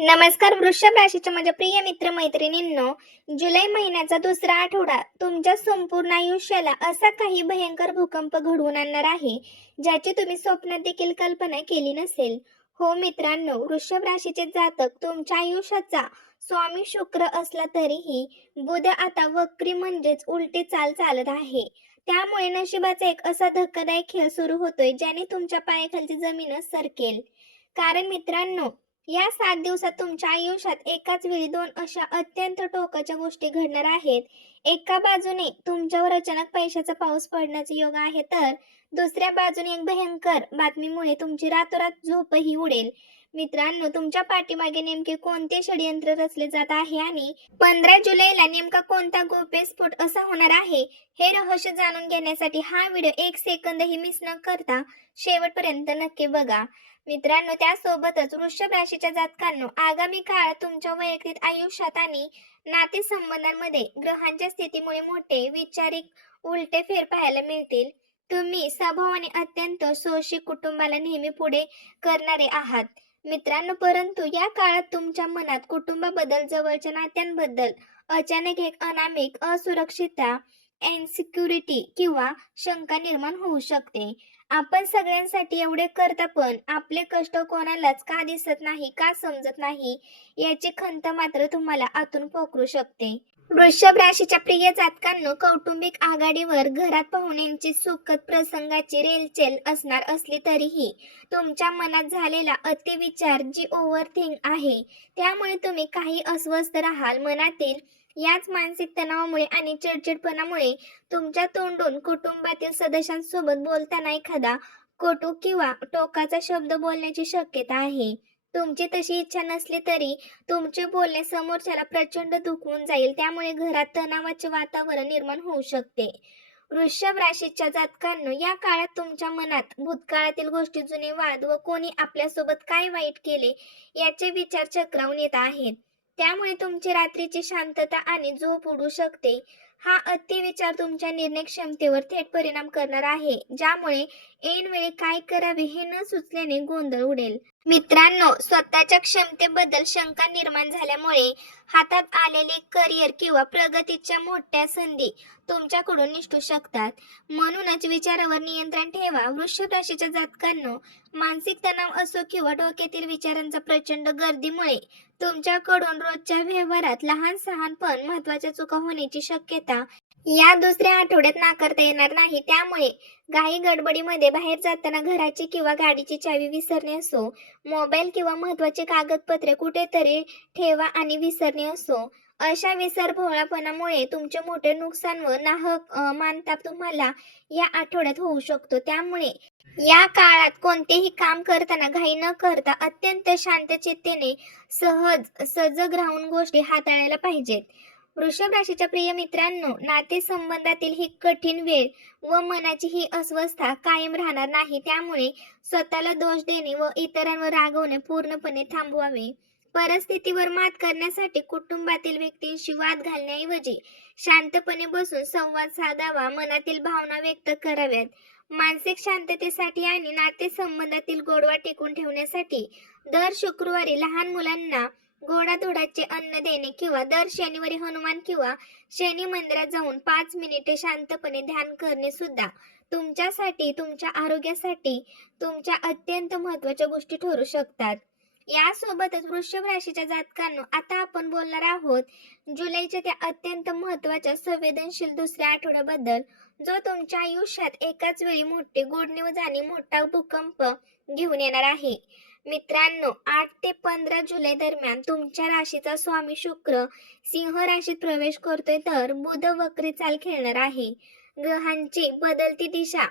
नमस्कार वृषभ राशीच्या माझ्या प्रिय मित्र मैत्रिणींनो, जुलै महिन्याचा दुसरा आठवडा तुमच्या संपूर्ण आयुष्याला असा काही भयंकर भूकंप घडवून आणणार आहे ज्याची तुम्ही स्वप्नात देखील कल्पना केली नसेल. हो मित्रांनो, वृषभ राशीचे जातक तुमच्या आयुष्याचा स्वामी शुक्र असला तरीही बुध आता वक्री म्हणजेच उलटी चाल चालत आहे. त्यामुळे नशिबाचा एक असा धक्कादायक खेळ सुरू होतोय ज्याने तुमच्या पायाखालची जमीनच सरकेल. कारण मित्रांनो, या 7 दिवसात तुमच्या आयुष्यात एकाच वेळी दोन अशा अत्यंत टोकाच्या गोष्टी घडणार आहेत. एका बाजूने तुमच्यावर अचानक पैशाचा पाऊस पडण्याचे योग आहे, तर दुसऱ्या बाजूने एक भयंकर बातमीमुळे तुमची रातोरात झोपही उडेल. मित्रांनो, तुमच्या पाठीमागे नेमके कोणते षडयंत्र रचले जात आहे आणि 15 जुलैला नेमका कोणता गौप्यस्फोट असा होणार आहे, हे रहस्य जाणून घेण्यासाठी हा व्हिडिओ 1 सेकंदही मिस न करता शेवटपर्यंत नक्की बघा. मित्रांनो, त्यासोबतच वृषभ राशीच्या जातकांनो, आगामी काळात तुमच्या वैयक्तिक आयुष्यात आणि नातेसंबंधांमध्ये ग्रहांच्या स्थितीमुळे मोठे वैचारिक उलटे फेर पाहायला मिळतील. तुम्ही स्वभावाने अत्यंत सोशी कुटुंबाला नेहमी पुढे करणारे आहात मित्रांनो, परंतु या काळात तुमच्या मनात कुटुंबाबद्दल, जवळच्या नात्यांबद्दल अचानक एक अनामिक असुरक्षितता, इन्सिक्युरिटी किंवा शंका निर्माण होऊ शकते. आपण सगळ्यांसाठी एवढे करता पण आपले कष्ट कोणालाच का दिसत नाही, का समजत नाही, याची खंत मात्र तुम्हाला आतून पोखरू शकते. वृषभ राशीच्या प्रिय जातकांनो, कौटुंबिक आघाडीवर घरात पाहुण्यांची सुखद प्रसंगाची रेलचेल असणार असली तरीही तुमच्या मनात झालेला अतिविचार, जी ओव्हरथिंक आहे, त्यामुळे तुम्ही काही अस्वस्थ राहाल. मनातील याच मानसिक तणावामुळे आणि चिडचिडपणामुळे तुमच्या तोंडून कुटुंबातील सदस्यांसोबत बोलताना एखादा कटू किंवा टोकाचा शब्द बोलण्याची शक्यता आहे. तुमची तशी इच्छा नसली तरी तुमचे बोलणे समोरच्याला प्रचंड दुखवून जाईल, त्यामुळे घरात तणावाचे वातावरण निर्माण होऊ शकते. वृषभ राशीच्या जातकांनो, या काळात तुमच्या मनात भूतकाळातील गोष्टी, जुने वाद व कोणी आपल्यासोबत काय वाईट केले याचे विचार चक्रावून येत आहेत. त्यामुळे तुमची रात्रीची शांतता आणि झोप उडू शकते. हा अतिविचार तुमच्या निर्णय क्षमतेवर थेट परिणाम करणार आहे, ज्यामुळे ऐनवेळी काय करावे हे न सुचल्याने गोंधळ उडेल. मित्रांनो, स्वतःच्या क्षमतेबद्दल शंका निर्माण झाल्यामुळे हातात आलेले करिअर किंवा प्रगतीच्या मोठ्या संधी तुमच्याकडून निसटू शकतात. म्हणूनच विचारावर नियंत्रण ठेवा. वृषभ राशीच्या जातकांनो, मानसिक तणाव असो किंवा डोक्यातील विचारांचा प्रचंड गर्दीमुळे तुमच्याकडून रोजच्या व्यवहारात लहान सहान पण महत्वाच्या चुका होण्याची शक्यता या दुसऱ्या आठवड्यात नाकारता येणार नाही. त्यामुळे घाई गडबडीमध्ये बाहेर जाताना घराची किंवा गाडीची चावी विसरणे असो, मोबाईल किंवा महत्वाची कागदपत्रे कुठेतरी ठेवा आणि विसरणे असो, अशा विसरभोळापणामुळे तुमचे मोठे नुकसान व नाहक मानताप तुम्हाला या आठवड्यात होऊ शकतो. त्यामुळे या काळात कोणतेही काम करताना घाई न करता अत्यंत शांतचित्तेने सजग राहून गोष्टी हाताळायला पाहिजेत. वृषभ राशीच्या प्रिय मित्रांनो, नातेसंबंधातील ही कठीण वेळ व मनाची ही अस्वस्थता कायम राहणार नाही. त्यामुळे स्वतःला दोष देणे व इतरांवर रागवणे पूर्णपणे थांबवावे. परिस्थितीवर मात करण्यासाठी कुटुंबातील व्यक्तींशी वाद घालण्याऐवजी शांतपणे बसून संवाद साधावा, मनातील भावना व्यक्त कराव्यात. मानसिक शांततेसाठी आणि नातेसंबंधातील गोडवा टिकून ठेवण्यासाठी दर शुक्रवारी लहान मुलांना गोडाधोडाचे अन्न देणे किंवा दर शनिवारी हनुमान किंवा शनी मंदिरात जाऊन 5 मिनिटे शांतपणे ध्यान करणे सुद्धा तुमच्यासाठी, तुमच्या आरोग्यासाठी तुमच्या अत्यंत महत्त्वाच्या गोष्टी ठरू शकतात. यासोबतच वृषभ राशीच्या जातकांनो, आता आपण बोलणार आहोत जुलैच्या त्या अत्यंत महत्त्वाच्या संवेदनशील दुसऱ्या आठवड्याबद्दल, जो तुमच्या आयुष्यात एकाच वेळी मोठे गुड न्यूज आणि मोठा भूकंप घेऊन येणार आहे. मित्रांनो, 8 ते 15 जुलै दरम्यान तुमच्या राशीचा स्वामी शुक्र सिंह राशीत प्रवेश करतोय, तर बुध वक्री चाल खेळणार आहे. ग्रहांची बदलती दिशा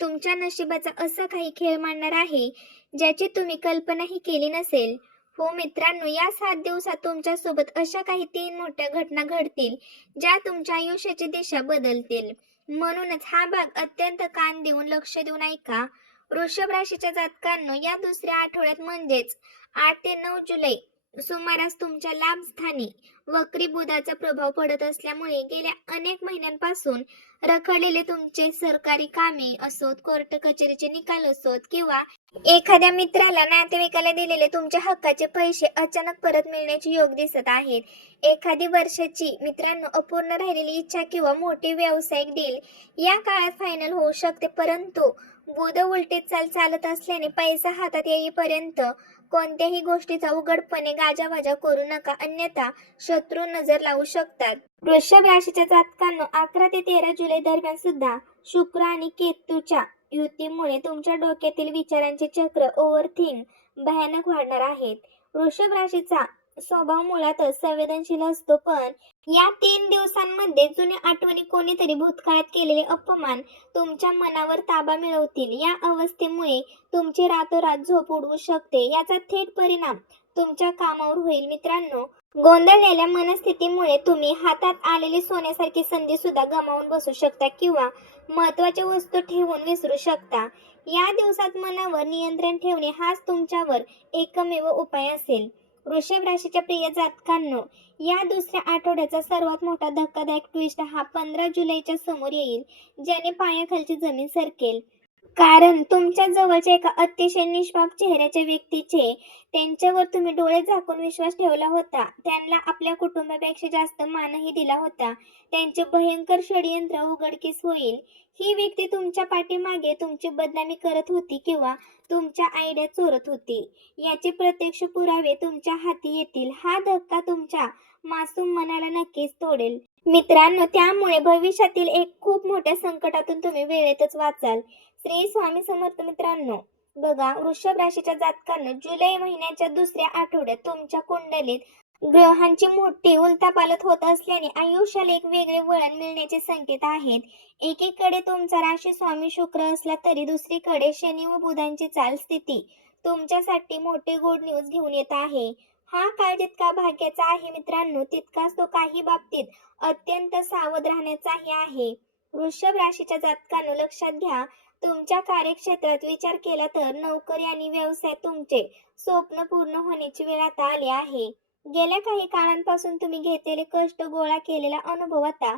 तुमच्या नशिबाचा असा काही खेळ मांडणार आहे ज्याची तुम्ही कल्पनाही केली नसेल. हो मित्रांनो, या 7 दिवसात तुमच्या सोबत अशा काही 3 मोठ्या घटना घडतील ज्या तुमच्या आयुष्याची दिशा बदलतील. म्हणूनच हा भाग अत्यंत कान देऊन लक्ष देऊन ऐका. वृषभ राशीच्या जातकांनो, या दुसऱ्या आठवड्यात म्हणजेच 8 ते 9 जुलै सुमारास तुमच्या लाभस्थानी वक्री बुधाचा प्रभाव पडत असल्यामुळे गेल्या अनेक महिन्यांपासून रखडलेले तुमचे सरकारी कामे असोत, कोर्ट कचेरीचे निकाल असोत किंवा एखाद्या मित्राला नातेवाईकाला दिलेले तुमच्या हक्काचे पैसे अचानक परत मिळण्याचे योग दिसत आहेत. एखादी वर्षाची मित्रांनो अपूर्ण राहिलेली इच्छा किंवा मोठी व्यावसायिक डील या काळात फायनल होऊ शकते, परंतु बुध उलटे चाल चालत असल्याने पैसा हातात येईपर्यंत कोणत्याही गोष्टीचा उघडपणे गाजावाजा करू नका, अन्यथा शत्रू नजर लावू शकतात. वृषभ राशीच्या जातकांनो 11 ते 13 जुलै दरम्यान सुद्धा शुक्र आणि केतूच्या युतीमुळे तुमच्या डोक्यातील विचारांचे चक्र ओव्हरथिंक भयानक वाढणार आहेत. वृषभ राशीचा स्वभाव मुळातच संवेदनशील असतो, पण या 3 दिवसांमध्ये जुन्या आठवणी, कोणीतरी भूतकाळात केलेले अपमान तुमच्या मनावर ताबा मिळवतील. या अवस्थेमुळे तुमची रातोरात झोप उडवू शकते. याचा थेट परिणाम तुमच्या कामावर होईल. मित्रांनो, गोंधळलेल्या मनस्थितीमुळे तुम्ही हातात आलेली सोन्यासारखी संधी सुद्धा गमावून बसू शकता किंवा महत्त्वाच्या वस्तू ठेवून विसरू शकता. या दिवसात मनावर नियंत्रण ठेवणे हाच तुमच्यावर एकमेव उपाय असेल. वृषभ राशीच्या प्रिय जातकांनो, या दुसऱ्या आठवड्याचा सर्वात मोठा धक्कादायक ट्विस्ट हा 15 जुलैच्या समोर येईल, ज्याने पायाखालची जमीन सरकेल. कारण तुमच्या जवळच्या एका अतिशय निष्पाप चेहऱ्याच्या व्यक्तीचे त्यांच्यावर तुम्ही डोळे झाकून विश्वास ठेवला होता. त्यांना आपल्या कुटुंबापेक्षा जास्त मानही दिला होता. त्यांचे भयंकर षडयंत्र उघडकीस होईल. ही व्यक्ती तुमच्या पाठीमागे तुमची बदनामी करत होती किंवा तुमच्या आयडिया चोरत होती. याचे प्रत्यक्ष पुरावे तुमच्या हाती येतील. हा धक्का तुमच्या मासूम मनाला नक्कीच तोडेल. मित्रांनो, त्यामुळे भविष्यातील एक खूप मोठ्या संकटातून तुम्ही वेळेतच वाचाल. श्री स्वामी समर्थ. मित्रांनो, बघा, वृषभ राशीच्या जातकांना जुलै महिन्याच्या दुसऱ्या आठवड्यात तुमच्या कुंडलीत ग्रहांची मोठी उलथापालथ होत असल्याने आयुष्याला एक वेगळे वळण मिळण्याचे संकेत आहेत. एकीकडे तुमचा राशी स्वामी शुक्र असला तरी दुसरीकडे शनी व बुधांची चाल स्थिती तुमच्यासाठी मोठे गुड न्यूज घेऊन येत आहे. हा काळ जितका भाग्याचा आहे मित्रांनो, तितकाच तो काही बाबतीत अत्यंत सावध राहण्याचाही आहे. वृषभ राशीच्या जातकांनो, लक्षात घ्या, तुमच्या कार्यक्षेत्रात विचार केला तर नोकरी आणि व्यवसाय तुमचे स्वप्न पूर्ण होण्याची वेळ आता आली आहे. गेल्या काही काळांपासून तुम्ही घेतलेले कष्ट, गोळा केलेला अनुभव आता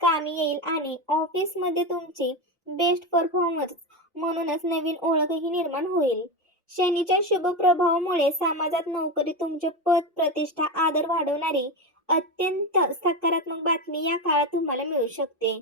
कामी येईल आणि ऑफिसमध्ये तुमची बेस्ट परफॉर्मन्स म्हणूनच नवीन ओळखही निर्माण होईल. शनीच्या शुभ प्रभावामुळे समाजात नोकरी, तुमचे पद, प्रतिष्ठा, आदर वाढवणारी अत्यंत सकारात्मक बातमी या काळात तुम्हाला मिळू शकते.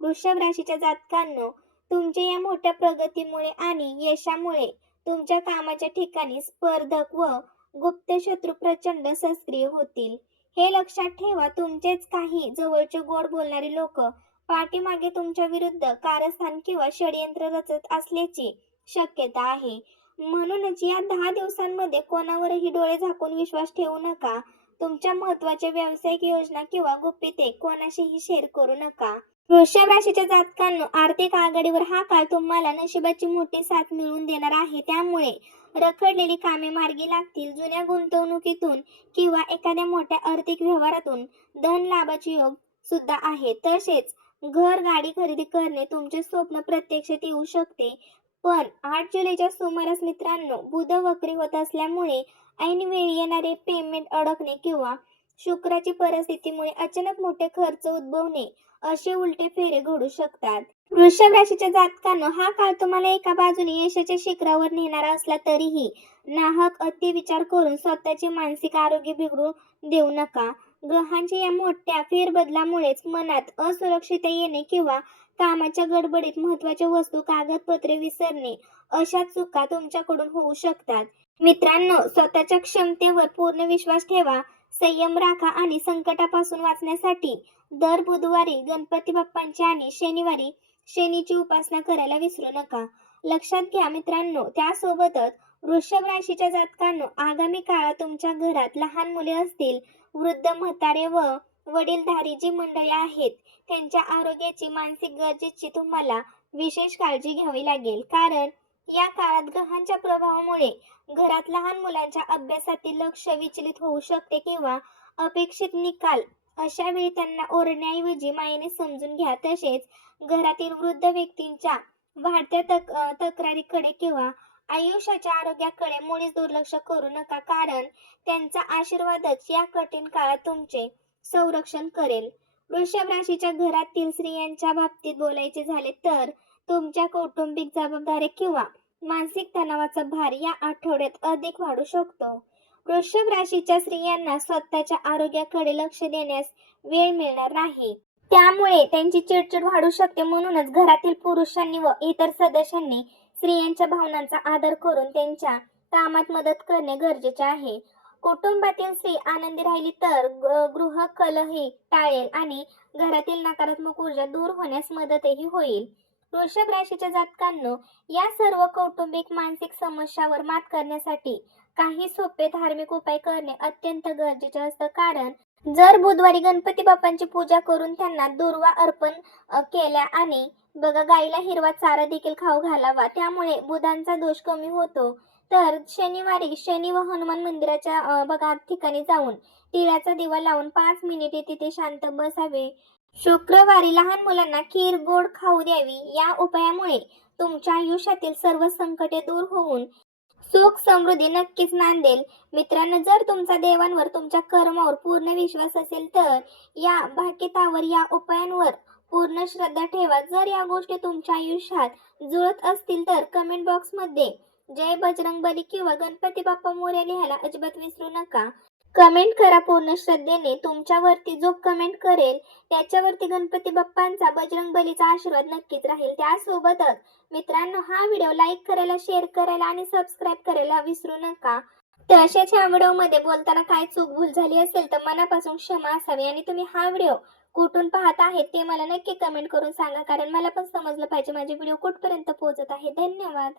वृषभ राशीच्या जातकांनो, तुमच्या या मोठ्या प्रगतीमुळे आणि यशामुळे तुमच्या कामाच्या ठिकाणी स्पर्धक व गुप्त शत्रू प्रचंड सक्रिय होतील. हे लक्षात ठेवा, तुमचेच काही जवळचे गोड बोलणारे लोक पाठीमागे तुमच्या विरुद्ध कारस्थान किंवा षडयंत्र रचत असल्याची शक्यता आहे. म्हणूनच या 10 दिवसांमध्ये कोणावरही डोळे झाकून विश्वास ठेवू नका. तुमच्या महत्त्वाच्या व्यावसायिक योजना किंवा गुपिते कोणाशीही शेअर करू नका. वृषभ राशीच्या जातकांनो, आर्थिक आघाडीवर हा काळ तुम्हाला नशिबाची मोठी साथ मिळवून देणार आहे. त्यामुळे रखडलेली कामे मार्गी लागतील. जुन्या गुंतवणुकीतून किंवा एखाद्या मोठ्या आर्थिक व्यवहारातून धन लाभाचे योग सुद्धा आहे. तसेच घर, गाडी खरेदी करणे तुमचे स्वप्न प्रत्यक्षात येऊ शकते. पण 8 जुलैच्या सुमारास मित्रांनो, बुध वक्री होत असल्यामुळे ऐनवेळी येणारे पेमेंट अडकणे किंवा शुक्राची परिस्थितीमुळे अचानक मोठे खर्च उद्भवणे असे उलटे फेरे घडू शकतात. वृषभ राशीच्या जातकांनो, हा काळ तुम्हाला एका बाजूने यशाच्या शिखरावर नेणारा असला तरीही नाहक अतिविचार करून स्वतःचे मानसिक आरोग्य बिघडू देऊ नका. ग्रहांच्या या मोठ्या फेरबदलामुळेच मनात असुरक्षितता येणे किंवा कामाच्या गडबडीत महत्त्वाच्या वस्तू, कागदपत्रे विसरणे अशा चुका तुमच्याकडून होऊ शकतात. मित्रांनो, स्वतःच्या क्षमतेवर पूर्ण विश्वास ठेवा, संयम राखा आणि संकटापासून वाचण्यासाठी दर बुधवारी गणपती बाप्पांची आणि शनिवारी शनीची उपासना करायला विसरू नका. लक्षात घ्या मित्रांनो, त्यासोबतच वृषभ राशीच्या जातकांनो, आगामी काळात तुमच्या घरात लहान मुले असतील, वृद्ध, म्हातारे व वडीलधारी जी मंडळी आहेत, त्यांच्या आरोग्याची, मानसिक गरजेची तुम्हाला विशेष काळजी घ्यावी लागेल. कारण या काळात ग्रहांच्या प्रभावामुळे घरात लहान मुलांच्या अभ्यासातील लक्ष विचलित होऊ शकते किंवा अपेक्षित निकाल अशा वेळी त्यांना ओरडण्याऐवजी मायेने समजून घ्या. तसेच घरातील वृद्ध व्यक्तींच्या वाढत्या तक्रारीकडे किंवा आयुष्याच्या आरोग्याकडे मुळीच दुर्लक्ष करू नका, कारण त्यांचा आशीर्वादच या कठीण काळात तुमचे संरक्षण करेल. वृषभ राशीच्या घरातील स्त्रियांच्या बाबतीत बोलायचे झाले तर तुमच्या कौटुंबिक जबाबदाऱ्या किंवा मानसिक तणावाचा भार या आठवड्यात अधिक वाढू शकतो. वृषभ राशीच्या स्त्रियांना स्वतःच्या आरोग्याकडे लक्ष देण्यास वेळ मिळणार नाही. त्यामुळे त्यांची चिडचिड वाढू शकते. म्हणूनच घरातील पुरुषांनी व इतर सदस्यांनी स्त्रियांच्या भावनांचा आदर करून त्यांच्या कामात मदत करणे गरजेचे आहे. कुटुंबातील स्त्री आनंदी राहिली तर गृह कलहही टाळेल आणि घरातील नकारात्मक ऊर्जा दूर होण्यास मदतही होईल. वृषभ राशीच्या जातकांनो, या सर्व कौटुंबिक मानसिक समस्यावर मात करण्यासाठी काही सोपे धार्मिक उपाय करणे अत्यंत गरजेचे असतं. कारण जर बुधवारी गणपती बाप्पांची पूजा करून त्यांना दुर्वा अर्पण केल्या आणि बघा गाईला हिरवा चारा देखील खाऊ घालावा, त्यामुळे बुधांचा दोष कमी होतो. तर शनिवारी शनी व हनुमान मंदिराच्या बघा ठिकाणी जाऊन तिळाचा दिवा लावून 5 मिनिटे तिथे शांत बसावे. शुक्रवारी लहान मुलांना खीर गोड खाऊ द्यावी. या उपायामुळे तुमच्या आयुष्यातील सर्व संकटे दूर होऊन सुख समृद्धी नक्कीच नांदेल. मित्रांनो, जर तुमचा देवांवर तुमच्या कर्मावर पूर्ण विश्वास असेल तर या भाकितावर या उपायांवर पूर्ण श्रद्धा ठेवा. जर या गोष्टी तुमच्या आयुष्यात जुळत असतील तर कमेंट बॉक्समध्ये जय बजरंगबली किंवा गणपती बाप्पा मोरया लिहायला अजिबात विसरू नका. कमेंट करा पूर्ण श्रद्धेने. तुमच्यावरती जो कमेंट करेल त्याच्यावरती गणपती बाप्पांचा बजरंगबलीचा आशीर्वाद नक्कीच राहील. त्यासोबतच मित्रांनो, हा व्हिडिओ लाईक करायला, शेअर करायला आणि सबस्क्राईब करायला विसरू नका. तसेच ह्या व्हिडिओमध्ये बोलताना काय चूक भूल झाली असेल तर मनापासून क्षमा असावी. आणि तुम्ही हा व्हिडिओ कुठून पाहत आहेत ते मला नक्की कमेंट करून सांगा, कारण मला पण समजलं पाहिजे माझे व्हिडिओ कुठपर्यंत पोहोचत आहे. धन्यवाद.